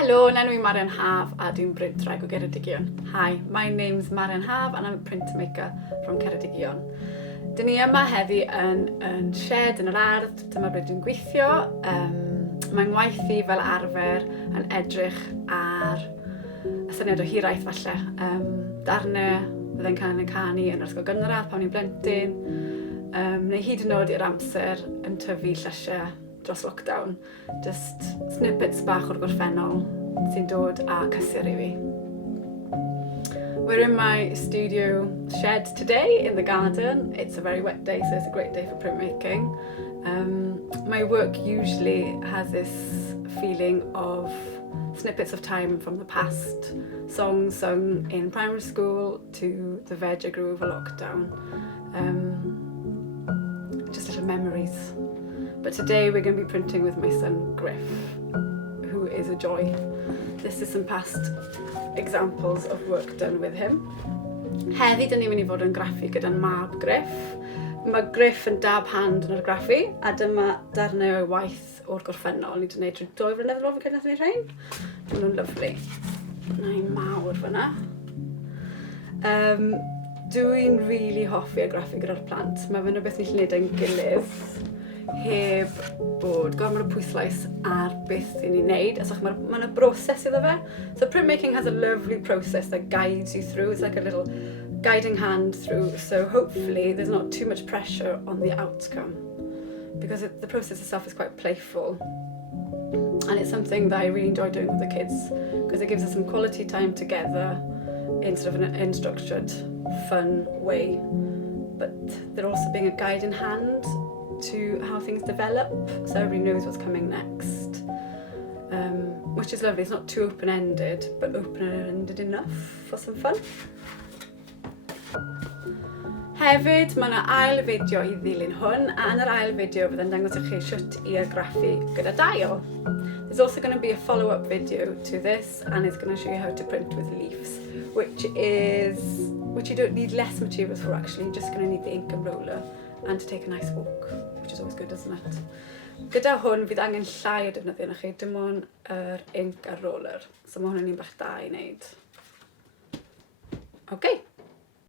Hello, I'm Marian Haf and I'm printwraig o Geredigion. Hi, my name's Marian Haf and I'm a printmaker from Geredigion. Dyn ni yma heddi yn shed yn yr ardd, dyma ble dwi'n gweithio. Mae'n waith i fel arfer yn edrych ar y syniad o hiraeth falle. Darnau byddai'n cael yn canu yn ysgol gynradd pan ni'n blentyn. Neu hyd yn oed i'r amser yn tyfu llysiau dros lockdown. Just snippets bach o'r gorffennol sy'n dod a cysur i fi. We're in my studio shed today in the garden. It's a very wet day, so it's a great day for printmaking. My work usually has this feeling of snippets of time from the past, songs sung in primary school to the veg I grew over lockdown. Just little memories. But today we're going to be printing with my son Griff, who is a joy. This is some past examples of work done with him. Heddi, dyn ni'n mynd i fod yn graffu gyda'n mab Griff. Mae Griff yn dab hand yn argraffu, a dyma darnau o'i waith o'r gorffennol. Ni wedi gwneud trwy 2 flynedd yn ôl, fi'n credu nath ni rhain. Maen nhw'n lyflu. Na'i mawr fyna. Dwi'n really hoffi argraffu gyda'r plant. Mae fe'n rhywbeth ni'n gwneud yn gilydd, heb bod gormod o pwyslais ar beth ni'n wneud. Mae'n y broses iddo fe. So printmaking has a lovely process that guides you through. It's like a little guiding hand through. So hopefully there's not too much pressure on the outcome, because the process itself is quite playful. And it's something that I really enjoy doing with the kids, because it gives us some quality time together in sort of an unstructured, fun way. But they're also being a guiding hand to how things develop, so everybody knows what's coming next, which is lovely. It's not too open-ended, but open-ended enough for some fun. Hefyd, mae yna ail fideo i ddilyn hwn, a yn yr ail fideo byddai'n dangos i chi sut i argraffu gyda dail. There's also going to be a follow-up video to this, and it's going to show you how to print with leaves, which you don't need less materials for actually. You're just going to need the ink and roller and to take a nice walk, which is always good, isn't it? Gyda hwn, fydd angen llai o defnyddio na chi, dim ond yr ink a'r roller. So mae hwn yn un bach da i wneud. Okay.